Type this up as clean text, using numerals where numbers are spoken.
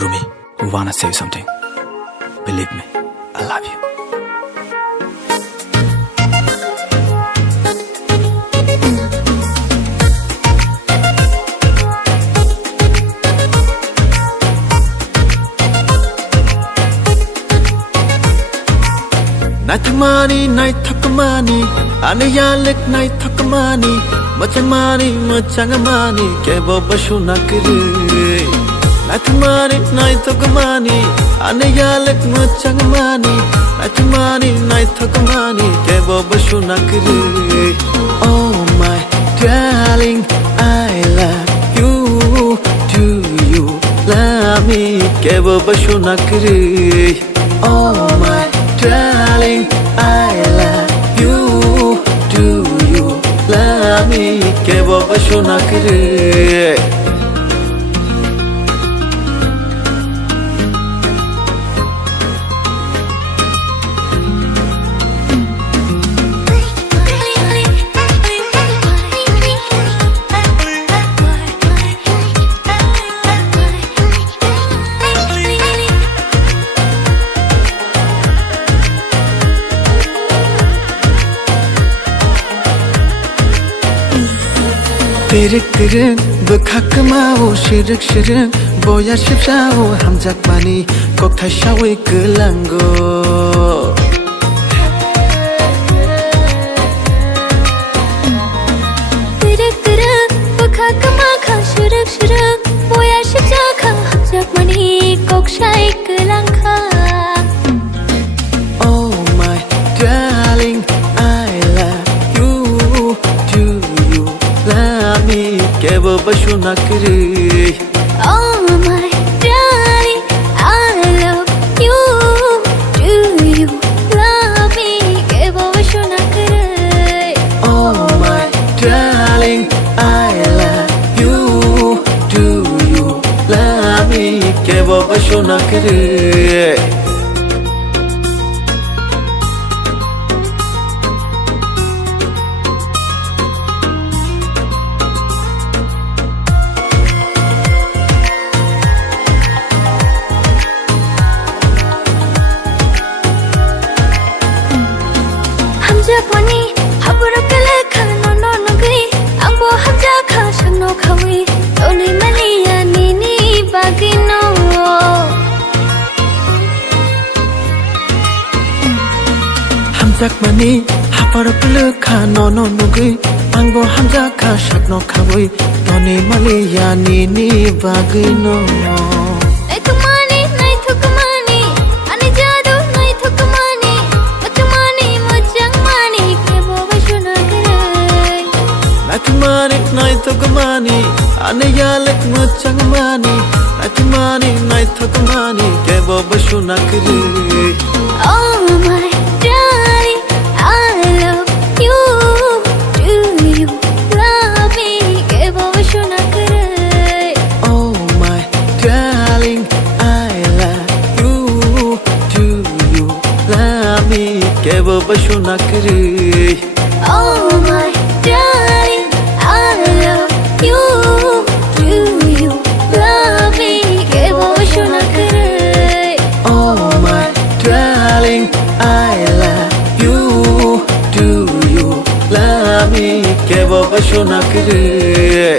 Rumi, wanna say something. Believe me, I love you. Natamani, naitakamani, anayalik naitakamani, machamani, machangamani, kebo bashu nakiri. Natamani, naitakamani, anayalik machangamani, natamani, naitakamani, kebo bashu nakiri. Oh my darling, I love you, do you love me, kebo bashu nakiri. Oh my darling, I love you, do you love me, kebo bashu nakiri. Pirik pirik bekakmao shirik shirik boya shipshao hamjak mani kokthai shawi kelango. Pirik pirik bekakma kha shirik shirik boya shipshao hamjak mani kokthai kelango. Oh my darling, I love you, do you love me, kebo bashu nakiri. Oh my darling, I love you, do you love me, kebo bashu nakiri. Oh my darling, I love you, do you love me, kebo bashu nakiri. Japani, haburo kelekha no no no gui, angbo hamja kha shano khawi, toni maliya nini bagino. Hamjak mani, haburo kelekha no no no gui, angbo hamja kha shano khawi, toni maliya nini bagino. Natamani, naitakamani, anayalik machangamani, natamani, naitakamani, kebo bashu nakiri. Oh my darling, I love you, do you love me, kebo bashu nakiri. Oh my darling, I love you, do you love me, kebo bashu nakiri. Oh my darling, I love you, do you love me, kebo bashu nakiri. Oh my darling, I love you, do you love me, kebo bashu nakiri.